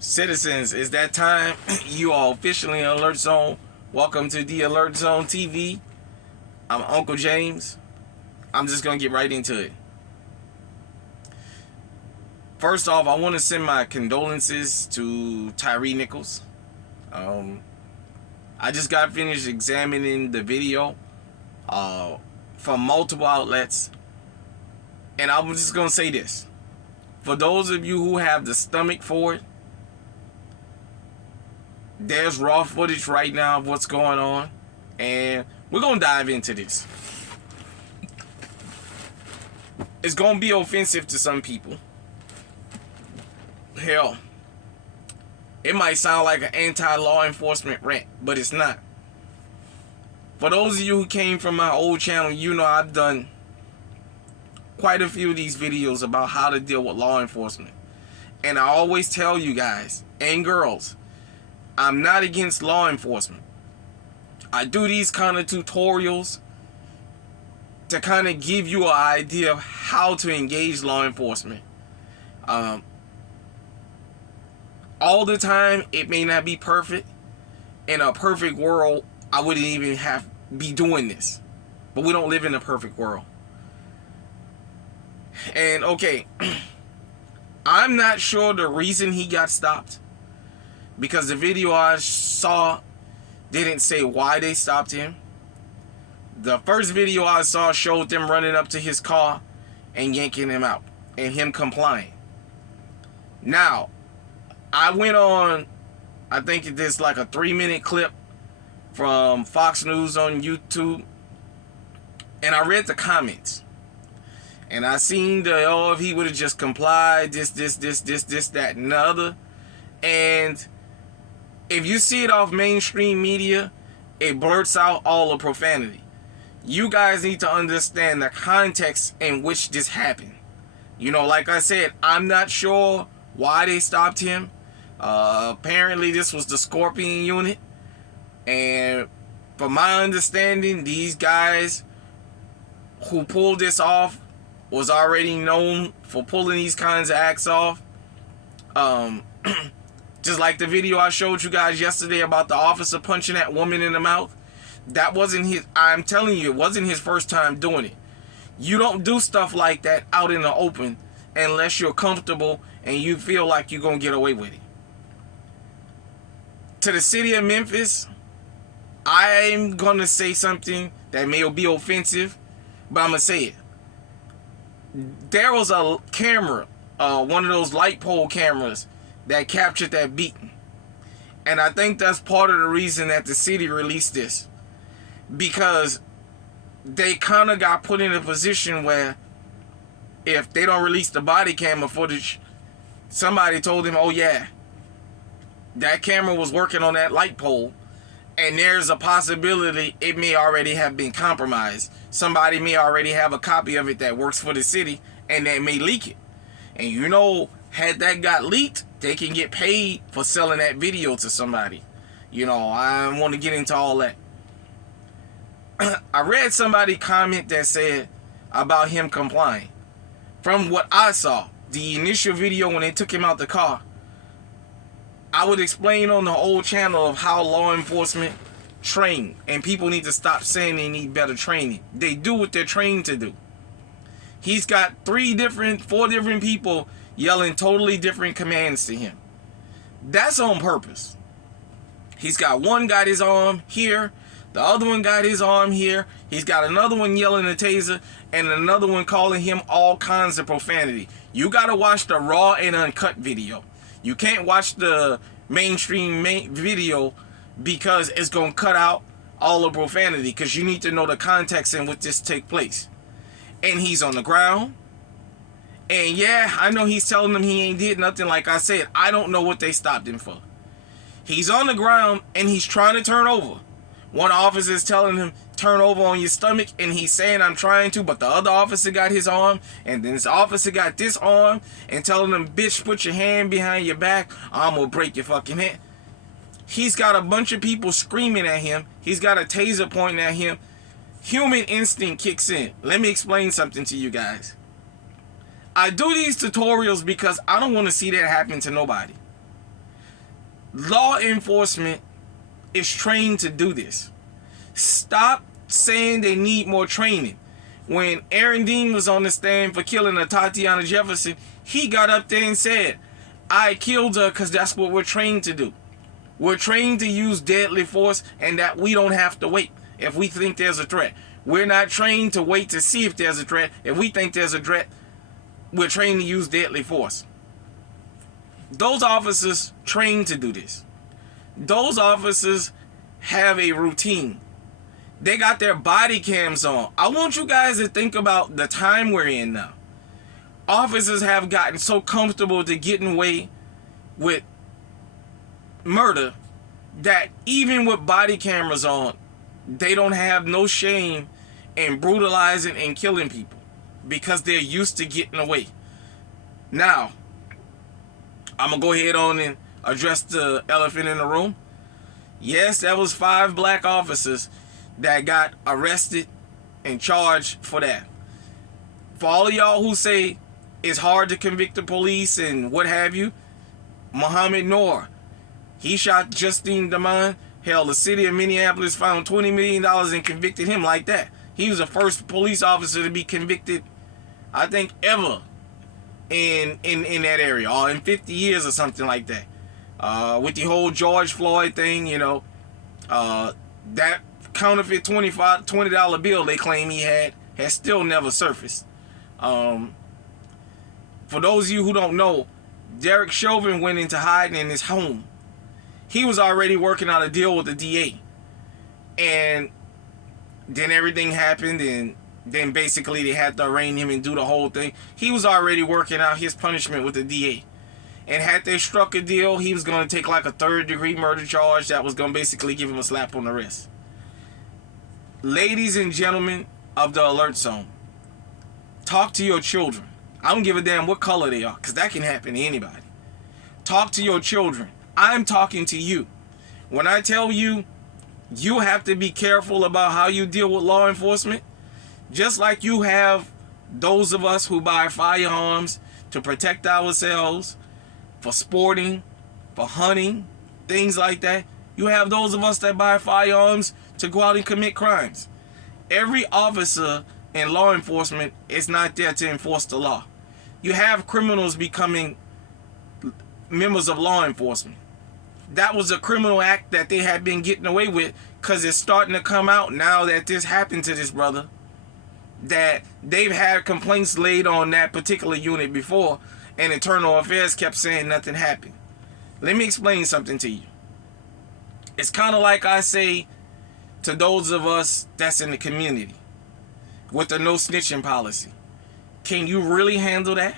Citizens, it's that time. You are officially in Alert Zone. Welcome to the Alert Zone TV. I'm Uncle James. I'm just going to get right into it. First off, I want to send my condolences to Tyre Nichols. I just got finished examining the video from multiple outlets. And I'm just going to say this. For those of you who have the stomach for it, there's raw footage right now of what's going on, and we're going to dive into this. It's going to be offensive to some people. Hell, it might sound like an anti-law enforcement rant, but it's not. For those of you who came from my old channel, you know I've done quite a few of these videos about how to deal with law enforcement. And I always tell you guys and girls, I'm not against law enforcement. I do these kind of tutorials to kind of give you an idea of how to engage law enforcement. All the time, it may not be perfect. In a perfect world, I wouldn't even be doing this. But we don't live in a perfect world. And okay, I'm not sure the reason he got stopped, because the video I saw didn't say why they stopped him. The first video I saw showed them running up to his car and yanking him out and him complying. Now, I went on, I think it is like a 3-minute clip from Fox News on YouTube, and I read the comments. And I seen if he would have just complied, this, that, and the other. And if you see it off mainstream media, it blurts out all the profanity. You guys need to understand the context in which this happened. You know, like I said, I'm not sure why they stopped him. Apparently this was the Scorpion unit. And from my understanding, these guys who pulled this off was already known for pulling these kinds of acts off. Just like the video I showed you guys yesterday about the officer punching that woman in the mouth. That wasn't his, I'm telling you, it wasn't his first time doing it. You don't do stuff like that out in the open unless you're comfortable and you feel like you're going to get away with it. To the city of Memphis, I'm going to say something that may be offensive, but I'm going to say it. There was a camera, one of those light pole cameras, that captured that beating. And I think that's part of the reason that the city released this. Because they kind of got put in a position where if they don't release the body camera footage, somebody told them, oh yeah, that camera was working on that light pole, and there's a possibility it may already have been compromised. Somebody may already have a copy of it that works for the city, and they may leak it. And you know, had that got leaked, they can get paid for selling that video to somebody. You know, I don't want to get into all that. I read somebody comment that said about him complying. From what I saw, the initial video when they took him out the car, I would explain on the old channel of how law enforcement train, and people need to stop saying they need better training. They do what they're trained to do. He's got 4 different people yelling totally different commands to him. That's on purpose. He's got one got his arm here, the other one got his arm here, he's got another one yelling a taser, and another one calling him all kinds of profanity. You gotta watch the raw and uncut video. You can't watch the mainstream video because it's gonna cut out all the profanity, because you need to know the context in which this take place. And he's on the ground. And yeah, I know he's telling them he ain't did nothing. Like I said, I don't know what they stopped him for. He's on the ground and he's trying to turn over. One officer is telling him, turn over on your stomach, and he's saying, I'm trying to, but the other officer got his arm, and then this officer got this arm, and telling him, bitch, put your hand behind your back, I'm gonna break your fucking head. He's got a bunch of people screaming at him. He's got a taser pointing at him. Human instinct kicks in. Let me explain something to you guys. I do these tutorials because I don't want to see that happen to nobody. Law enforcement is trained to do this. Stop saying they need more training. When Aaron Dean was on the stand for killing a Tatiana Jefferson, he got up there and said, I killed her because that's what we're trained to do. We're trained to use deadly force and that we don't have to wait if we think there's a threat. We're not trained to wait to see if there's a threat. If we think there's a threat, we're trained to use deadly force. Those officers trained to do this. Those officers have a routine. They got their body cams on. I want you guys to think about the time we're in now. Officers have gotten so comfortable to getting away with murder that even with body cameras on, they don't have no shame in brutalizing and killing people because they're used to getting away. Now, I'm going to go ahead on and address the elephant in the room. Yes, that was 5 black officers that got arrested and charged for that. For all of y'all who say it's hard to convict the police and what have you, Muhammad Noor, he shot Justine Damon. Hell, the city of Minneapolis found $20 million and convicted him like that. He was the first police officer to be convicted, I think, ever in that area, or in 50 years or something like that. With the whole George Floyd thing, you know, that counterfeit $20 bill they claim he had has still never surfaced. For those of you who don't know, Derek Chauvin went into hiding in his home. He was already working out a deal with the DA. And then everything happened, and then basically they had to arraign him and do the whole thing. He was already working out his punishment with the DA. And had they struck a deal, he was going to take like a 3rd-degree murder charge that was going to basically give him a slap on the wrist. Ladies and gentlemen of the Alert Zone, talk to your children. I don't give a damn what color they are, because that can happen to anybody. Talk to your children. I'm talking to you. When I tell you, you have to be careful about how you deal with law enforcement, just like you have those of us who buy firearms to protect ourselves, for sporting, for hunting, things like that. You have those of us that buy firearms to go out and commit crimes. Every officer in law enforcement is not there to enforce the law. You have criminals becoming members of law enforcement. That was a criminal act that they had been getting away with, because it's starting to come out now that this happened to this brother, that they've had complaints laid on that particular unit before, and Internal Affairs kept saying nothing happened. Let me explain something to you. It's kind of like I say to those of us that's in the community with the no snitching policy. Can you really handle that?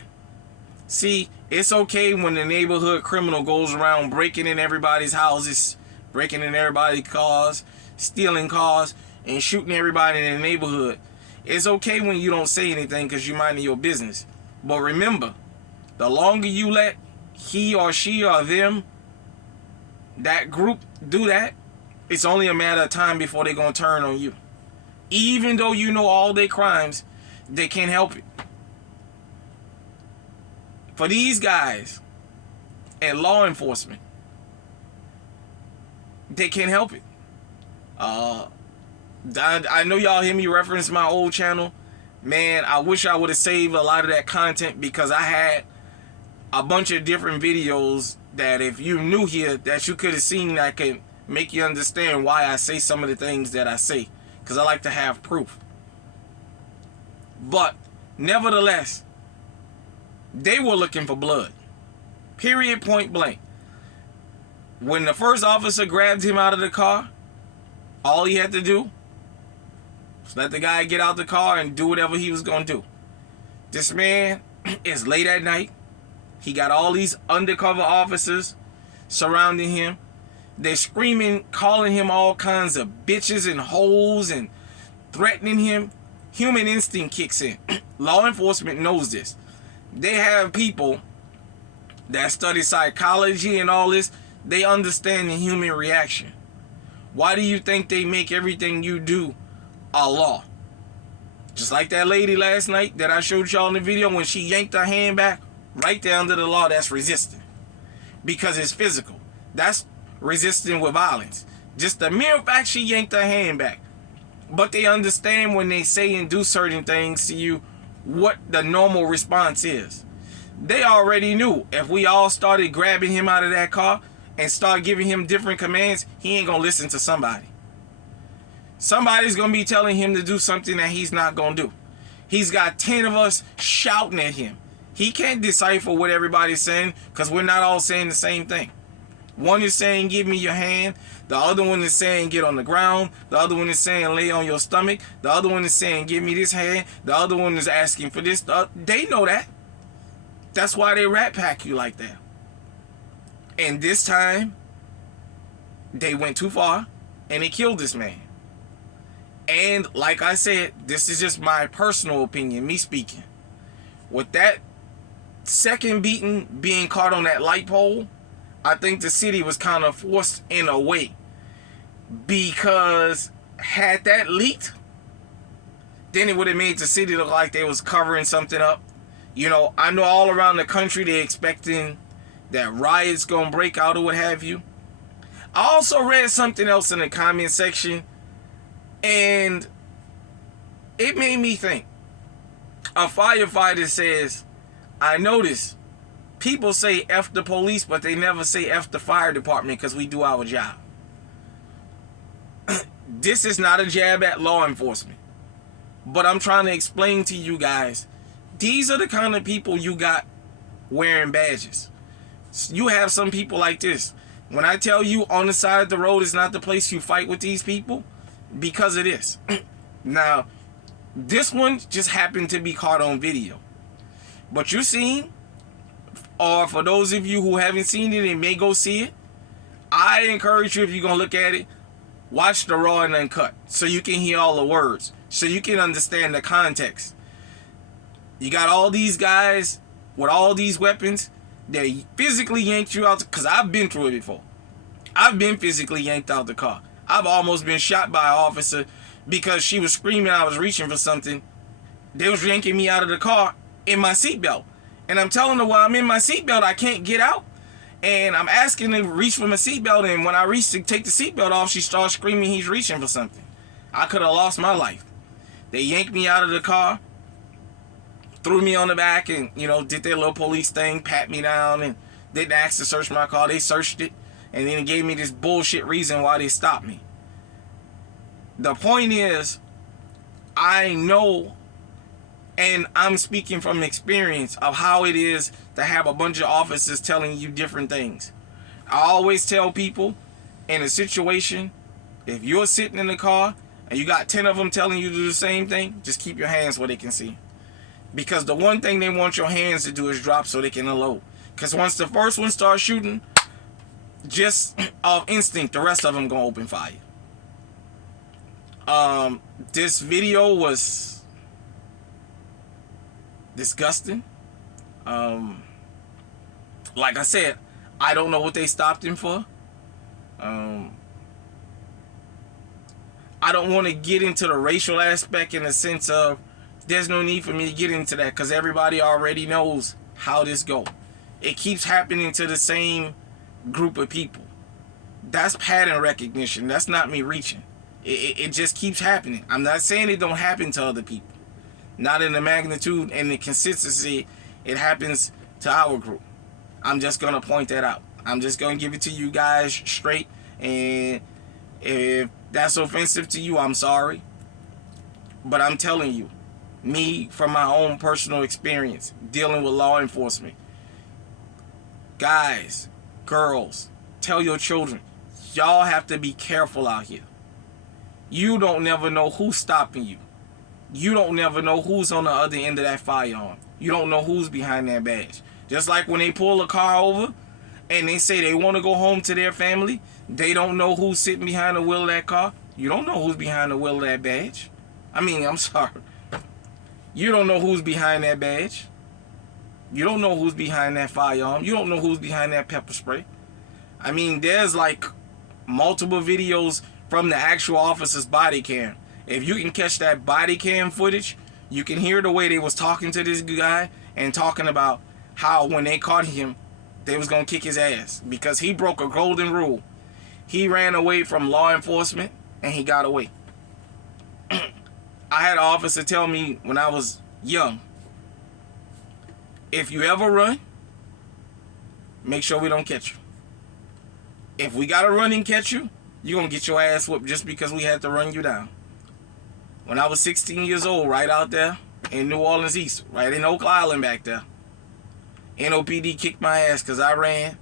See, it's okay when the neighborhood criminal goes around breaking in everybody's houses, breaking in everybody's cars, stealing cars, and shooting everybody in the neighborhood. It's okay when you don't say anything because you're minding your business. But remember, the longer you let he or she or them, that group, do that, it's only a matter of time before they're going to turn on you. Even though you know all their crimes, they can't help it. For these guys and law enforcement, they can't help it. I know y'all hear me reference my old channel. Man, I wish I would have saved a lot of that content, because I had a bunch of different videos that if you knew here that you could have seen that could make you understand why I say some of the things that I say, because I like to have proof. But nevertheless, they were looking for blood. Period, point blank. When the first officer grabbed him out of the car, all he had to do was let the guy get out the car and do whatever he was going to do. This man is late at night. He got all these undercover officers surrounding him. They're screaming, calling him all kinds of bitches and hoes and threatening him. Human instinct kicks in. Law enforcement knows this. They have people that study psychology and all this. They understand the human reaction. Why do you think they make everything you do a law? Just like that lady last night that I showed y'all in the video, when she yanked her hand back, right there under the law, that's resisting. Because it's physical. That's resisting with violence. Just the mere fact she yanked her hand back. But they understand when they say and do certain things to you what the normal response is. They already knew if we all started grabbing him out of that car and start giving him different commands, he ain't gonna listen to somebody. Somebody's gonna be telling him to do something that he's not gonna do. He's got 10 of us shouting at him. He can't decipher what everybody's saying because we're not all saying the same thing. One is saying, give me your hand. The other one is saying, get on the ground. The other one is saying, lay on your stomach. The other one is saying, give me this hand. The other one is asking for this. They know that. That's why they rat pack you like that. And this time, they went too far and they killed this man. And like I said, this is just my personal opinion, me speaking. With that second beating being caught on that light pole, I think the city was kind of forced in a way. Because had that leaked, then it would have made the city look like they was covering something up. You know, I know all around the country they're expecting that riots gonna break out or what have you. I also read something else in the comment section, and it made me think. A firefighter says, I notice people say F the police, but they never say F the fire department because we do our job. This is not a jab at law enforcement, but I'm trying to explain to you guys, these are the kind of people you got wearing badges. You have some people like this. When I tell you on the side of the road is not the place you fight with these people, because it is. Now, this one just happened to be caught on video. But you seen, or for those of you who haven't seen it and may go see it, I encourage you, if you're going to look at it, watch the raw and uncut so you can hear all the words, so you can understand the context. You got all these guys with all these weapons. They physically yanked you out, because I've been through it before. I've been physically yanked out the car. I've almost been shot by an officer because she was screaming I was reaching for something. They was yanking me out of the car in my seatbelt. And I'm telling her, while I'm in my seatbelt, I can't get out. And I'm asking to reach for my seatbelt, and when I reach to take the seatbelt off, she starts screaming he's reaching for something. I could have lost my life. They yanked me out of the car, threw me on the back, and, you know, did their little police thing, pat me down, and didn't ask to search my car. They searched it, and then it gave me this bullshit reason why they stopped me. The point is, I know, and I'm speaking from experience of how it is to have a bunch of officers telling you different things. I always tell people, in a situation, if you're sitting in the car and you got 10 of them telling you to do the same thing, just keep your hands where they can see. Because the one thing they want your hands to do is drop so they can unload. Because once the first one starts shooting, just off instinct, the rest of them gonna open fire. This video was disgusting. Like I said, I don't know what they stopped him for. I don't want to get into the racial aspect in the sense of there's no need for me to get into that because everybody already knows how this go. It keeps happening to the same group of people. That's pattern recognition. That's not me reaching. It just keeps happening. I'm not saying it don't happen to other people. Not in the magnitude and the consistency it happens to our group. I'm just going to point that out. I'm just going to give it to you guys straight. And if that's offensive to you, I'm sorry. But I'm telling you, me from my own personal experience dealing with law enforcement. Guys, girls, tell your children, y'all have to be careful out here. You don't never know who's stopping you. You don't never know who's on the other end of that firearm. You don't know who's behind that badge. Just like when they pull a car over and they say they want to go home to their family, they don't know who's sitting behind the wheel of that car. You don't know who's behind the wheel of that badge. I'm sorry. You don't know who's behind that badge. You don't know who's behind that firearm. You don't know who's behind that pepper spray. There's like multiple videos from the actual officer's body cam. If you can catch that body cam footage, you can hear the way they was talking to this guy and talking about how when they caught him, they was going to kick his ass because he broke a golden rule. He ran away from law enforcement and he got away. I had an officer tell me when I was young, if you ever run, make sure we don't catch you. If we got to run and catch you, you're going to get your ass whooped just because we had to run you down. When I was 16 years old, right out there in New Orleans East, right in Oak Island back there, NOPD kicked my ass because I ran.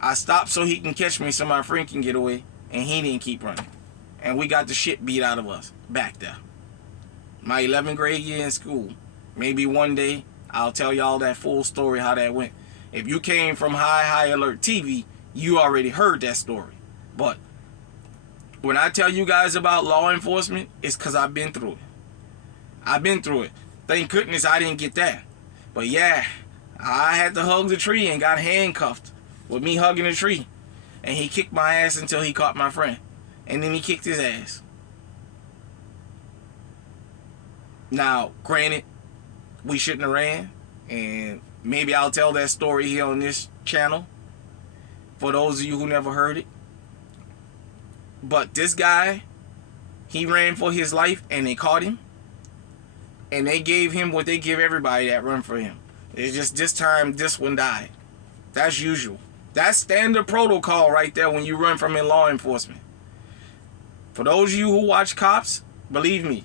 I stopped so he can catch me so my friend can get away, and he didn't keep running. And we got the shit beat out of us back there. My 11th grade year in school. Maybe one day I'll tell y'all that full story how that went. If you came from High Alert TV, you already heard that story. But when I tell you guys about law enforcement, it's because I've been through it. I've been through it. Thank goodness I didn't get that. But yeah, I had to hug the tree and got handcuffed with me hugging the tree. And he kicked my ass until he caught my friend. And then he kicked his ass. Now, granted, we shouldn't have ran. And maybe I'll tell that story here on this channel. For those of you who never heard it. But this guy, he ran for his life and they caught him. And they gave him what they give everybody that run for him. It's just this time, this one died. That's usual. That's standard protocol right there when you run from in law enforcement. For those of you who watch cops, believe me,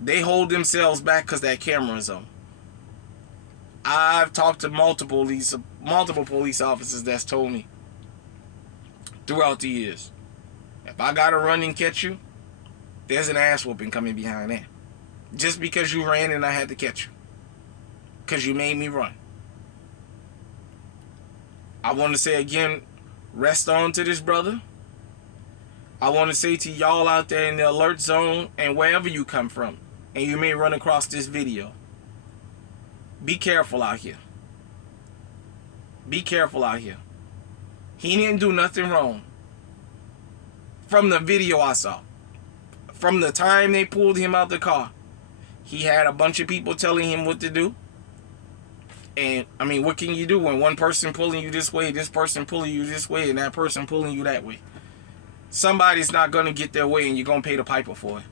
they hold themselves back because that camera is on. I've talked to multiple police officers that's told me throughout the years, if I gotta run and catch you, there's an ass whooping coming behind that. Just because you ran and I had to catch you. Because you made me run. I want to say again, rest on to this brother. I want to say to y'all out there in the alert zone and wherever you come from, and you may run across this video, be careful out here. Be careful out here. He didn't do nothing wrong. From the video I saw, from the time they pulled him out the car, he had a bunch of people telling him what to do. And, I mean, what can you do when one person pulling you this way, this person pulling you this way, and that person pulling you that way? Somebody's not going to get their way, and you're going to pay the piper for it.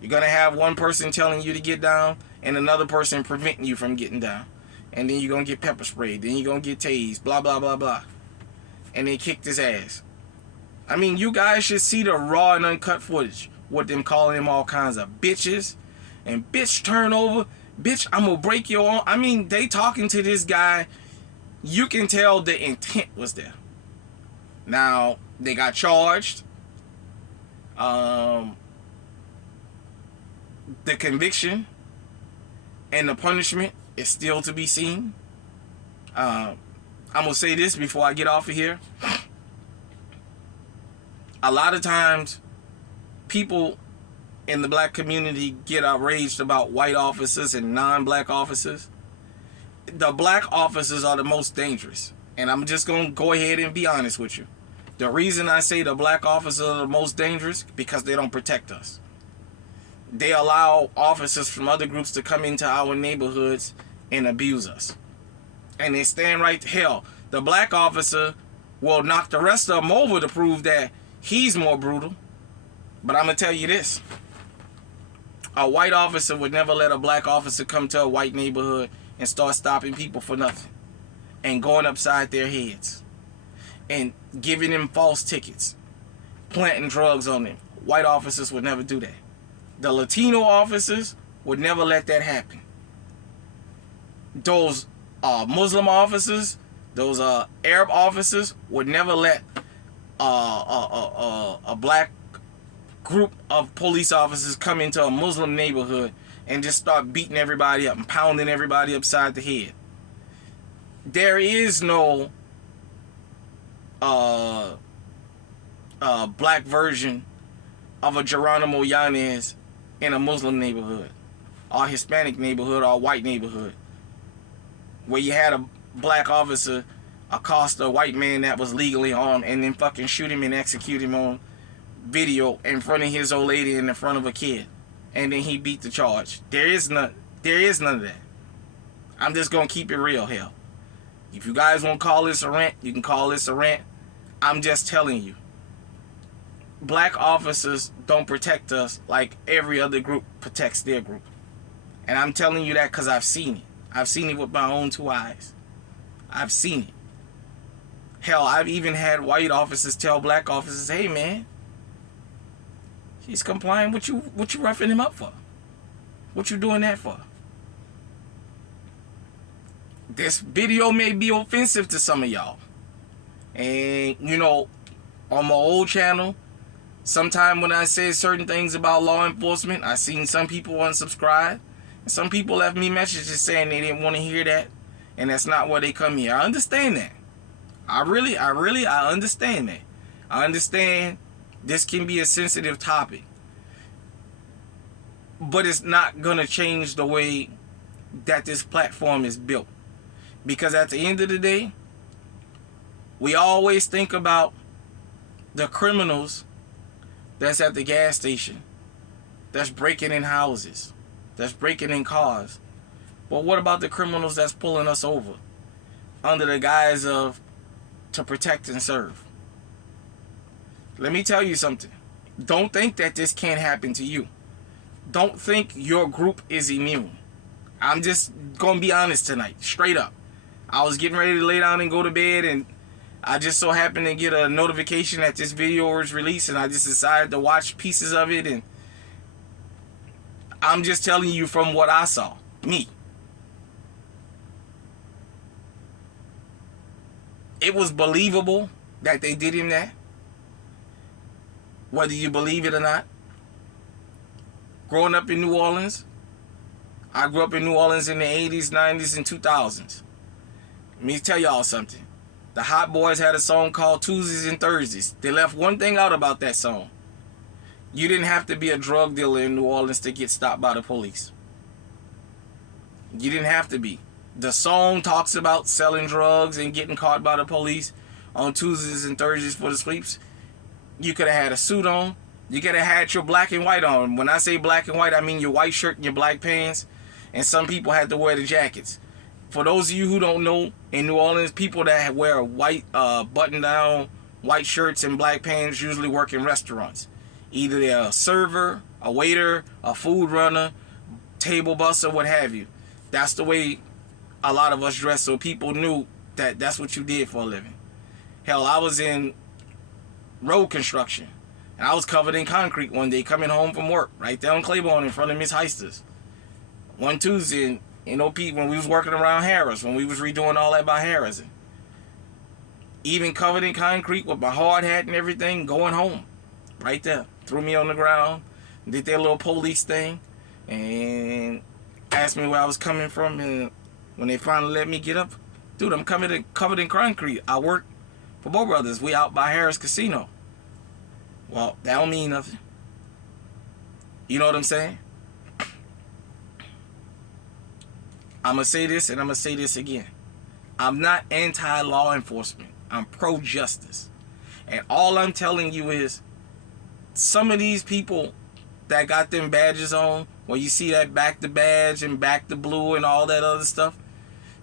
You're going to have one person telling you to get down, and another person preventing you from getting down. And then you're going to get pepper sprayed. Then you're going to get tased, blah, blah, blah, blah. And they kicked his ass. I mean, you guys should see the raw and uncut footage. What them calling him all kinds of bitches. And bitch turnover. Bitch, I'm going to break your arm. I mean, they talking to this guy. You can tell the intent was there. Now, they got charged. The conviction and the punishment is still to be seen. I'm going to say this before I get off of here. A lot of times, people in the black community get outraged about white officers and non-black officers. The black officers are the most dangerous. And I'm just going to go ahead and be honest with you. The reason I say the black officers are the most dangerous, because they don't protect us. They allow officers from other groups to come into our neighborhoods and abuse us. And they stand right to hell. The black officer will knock the rest of them over to prove that he's more brutal. But I'm going to tell you this. A white officer would never let a black officer come to a white neighborhood and start stopping people for nothing. And going upside their heads. And giving them false tickets. Planting drugs on them. White officers would never do that. The Latino officers would never let that happen. Those Muslim officers, those Arab officers would never let a black group of police officers come into a Muslim neighborhood and just start beating everybody up and pounding everybody upside the head. There is no black version of a Geronimo Yanez in a Muslim neighborhood, or a Hispanic neighborhood, or a white neighborhood, where you had a black officer accost a white man that was legally armed and then fucking shoot him and execute him on video in front of his old lady and in front of a kid, and then he beat the charge. There is none of that. I'm just gonna keep it real, hell. If you guys want to call this a rant, you can call this a rant. I'm just telling you. Black officers don't protect us like every other group protects their group. And I'm telling you that because I've seen it. I've seen it with my own 2 eyes. I've seen it. Hell, I've even had white officers tell black officers, hey man, he's complying. What you roughing him up for? What you doing that for? This video may be offensive to some of y'all. And, you know, on my old channel, sometime when I said certain things about law enforcement, I seen some people unsubscribe. And some people left me messages saying they didn't want to hear that. And that's not why they come here. I understand that. I understand that. I understand this can be a sensitive topic. But it's not going to change the way that this platform is built. Because at the end of the day, we always think about the criminals that's at the gas station, that's breaking in houses, that's breaking in cars. But what about the criminals that's pulling us over under the guise of to protect and serve? Let me tell you something. Don't think that this can't happen to you. Don't think your group is immune. I'm just going to be honest tonight, straight up. I was getting ready to lay down and go to bed, and I just so happened to get a notification that this video was released, and I just decided to watch pieces of it, and I'm just telling you from what I saw. Me. It was believable that they did him that. Whether you believe it or not. Growing up in New Orleans, I grew up in New Orleans in the 80s, 90s, and 2000s. Let me tell y'all something. The Hot Boys had a song called Tuesdays and Thursdays. They left one thing out about that song. You didn't have to be a drug dealer in New Orleans to get stopped by the police. You didn't have to be. The song talks about selling drugs and getting caught by the police on Tuesdays and Thursdays for the sweeps. You could have had a suit on. You could have had your black and white on. When I say black and white, I mean your white shirt and your black pants. And some people had to wear the jackets. For those of you who don't know, in New Orleans, people that wear white button-down white shirts and black pants usually work in restaurants. Either they're a server, a waiter, a food runner, table busser, what have you. That's the way a lot of us dress, so people knew that that's what you did for a living. Hell, I was in road construction, and I was covered in concrete one day coming home from work, right there on Claiborne in front of Miss Heister's. One Tuesday, when we was working around Harris, when we was redoing all that by Harris. Even covered in concrete with my hard hat and everything, going home. Right there. Threw me on the ground, did their little police thing, and asked me where I was coming from. And when they finally let me get up, dude, I'm covered in concrete. I work for Bo Brothers. We out by Harris Casino. Well, that don't mean nothing. You know what I'm saying? I'm going to say this and I'm going to say this again. I'm not anti-law enforcement. I'm pro-justice. And all I'm telling you is some of these people that got them badges on, where you see that back the badge and back the blue and all that other stuff,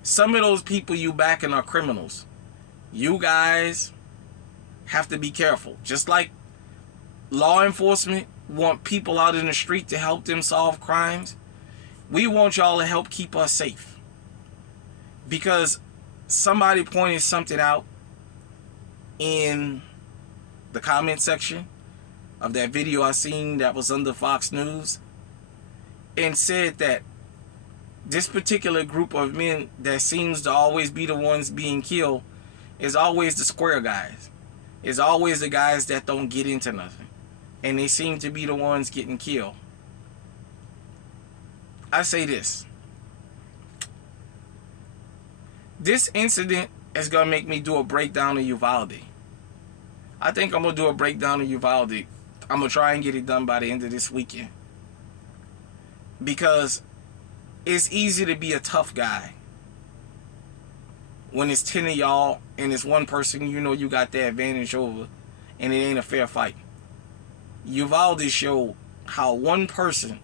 some of those people you backing are criminals. You guys have to be careful. Just like law enforcement want people out in the street to help them solve crimes, we want y'all to help keep us safe. Because somebody pointed something out in the comment section of that video I seen that was under Fox News, and said that this particular group of men that seems to always be the ones being killed is always the square guys. Is always the guys that don't get into nothing. And they seem to be the ones getting killed. I say this. This incident is going to make me do a breakdown of Uvalde. I think I'm going to do a breakdown of Uvalde. I'm going to try and get it done by the end of this weekend. Because it's easy to be a tough guy when it's 10 of y'all and it's one person you know you got the advantage over and it ain't a fair fight. Uvalde showed how one person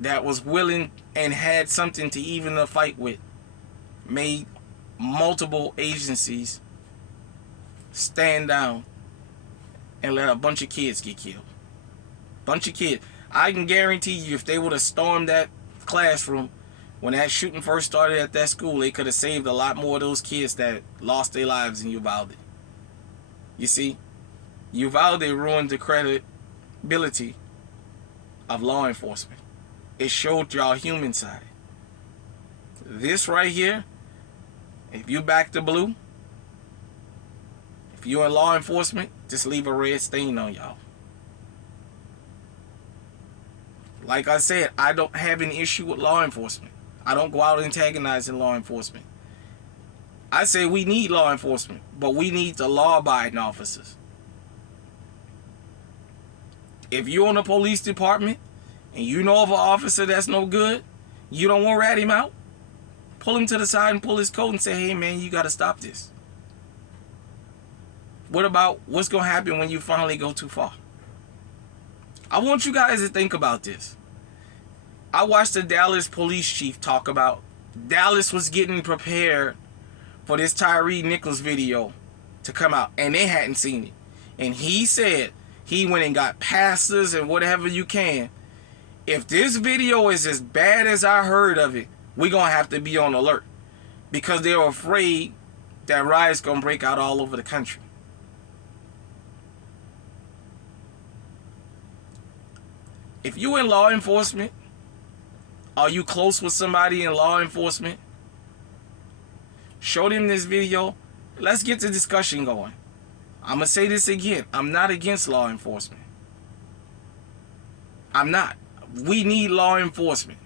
that was willing and had something to even a fight with made multiple agencies stand down and let a bunch of kids get killed. Bunch of kids. I can guarantee you, if they would have stormed that classroom when that shooting first started at that school, they could have saved a lot more of those kids that lost their lives in Uvalde. You see, Uvalde ruined the credibility of law enforcement. It showed y'all human side. This right here, if you back the blue, if you're in law enforcement, just leave a red stain on y'all. Like I said, I don't have an issue with law enforcement. I don't go out antagonizing law enforcement. I say we need law enforcement, but we need the law-abiding officers. If you're in the police department and you know of an officer that's no good, you don't want to rat him out, pull him to the side and pull his coat and say, hey man, you got to stop this. What about what's going to happen when you finally go too far? I want you guys to think about this. I watched the Dallas police chief talk about Dallas was getting prepared for this Tyre Nichols video to come out, and they hadn't seen it. And he said he went and got pastors and whatever you can. If this video is as bad as I heard of it, we're going to have to be on alert, because they're afraid that riots going to break out all over the country. If you in law enforcement, are you close with somebody in law enforcement, show them this video. Let's get the discussion going. I'm going to say this again. I'm not against law enforcement. I'm not. We need law enforcement.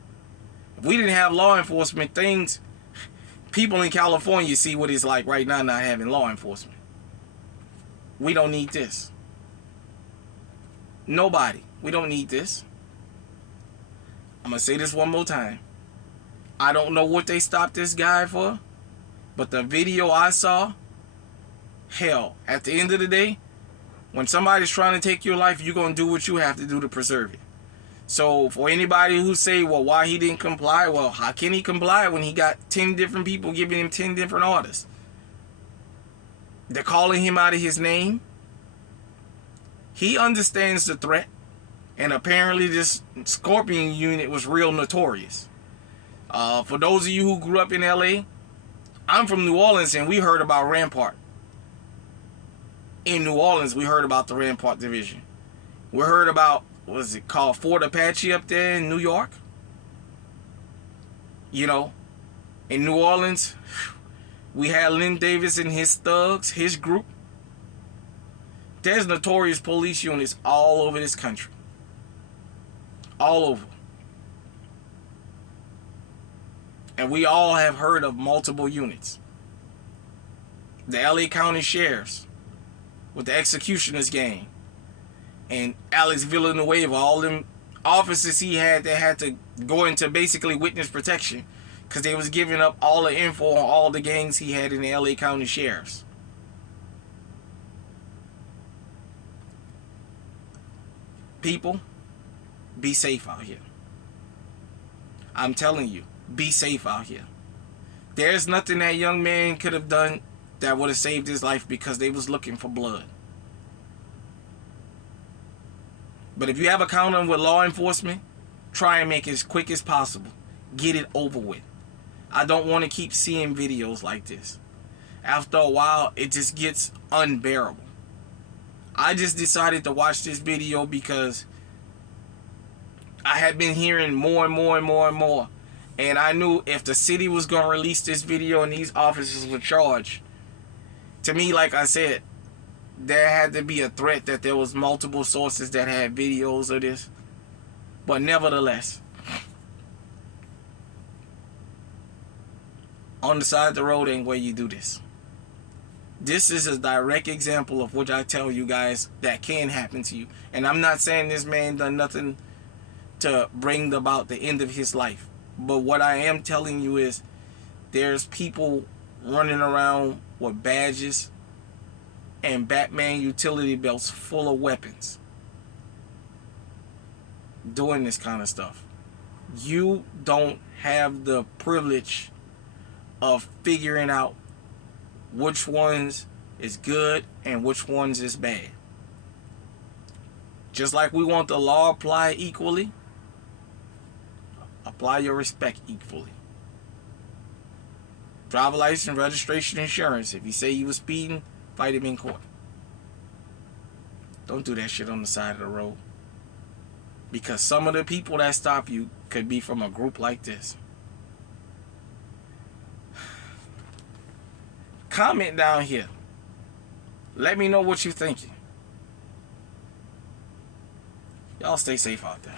If we didn't have law enforcement, people in California see what it's like right now not having law enforcement. We don't need this. Nobody. We don't need this. I'm going to say this one more time. I don't know what they stopped this guy for, but the video I saw, hell, at the end of the day, when somebody's trying to take your life, you're going to do what you have to do to preserve it. So for anybody who say, well, why he didn't comply? Well, how can he comply when he got 10 different people giving him 10 different orders? They're calling him out of his name. He understands the threat. And apparently this Scorpion unit was real notorious. For those of you who grew up in LA, I'm from New Orleans, and we heard about Rampart. In New Orleans, we heard about the Rampart Division. We heard about, what is it called, Fort Apache up there in New York. You know, in New Orleans, we had Lynn Davis and his thugs, his group. There's notorious police units all over this country. All over. And we all have heard of multiple units. The LA County Sheriffs with the Executioners Gang. And Alex Villanueva, all them officers he had that had to go into basically witness protection because they was giving up all the info on all the gangs he had in the LA County Sheriffs. People, be safe out here. I'm telling you, be safe out here. There's nothing that young man could have done that would have saved his life because they was looking for blood. But if you have a counter with law enforcement, try and make it as quick as possible. Get it over with. I don't want to keep seeing videos like this. After a while, it just gets unbearable. I just decided to watch this video because I had been hearing more and more and more and more. And I knew if the city was going to release this video and these officers were charged, to me, like I said, there had to be a threat that there was multiple sources that had videos of this. But nevertheless, on the side of the road ain't where you do this. This is a direct example of what I tell you guys that can happen to you. And I'm not saying this man done nothing to bring about the end of his life. But what I am telling you is there's people running around with badges and Batman utility belts full of weapons doing this kind of stuff. You don't have the privilege of figuring out which ones is good and which ones is bad. Just like we want the law applied equally, apply your respect equally. Driver license, registration, insurance. If you say you was speeding, fight him in court. Don't do that shit on the side of the road. Because some of the people that stop you could be from a group like this. Comment down here. Let me know what you're thinking. Y'all stay safe out there.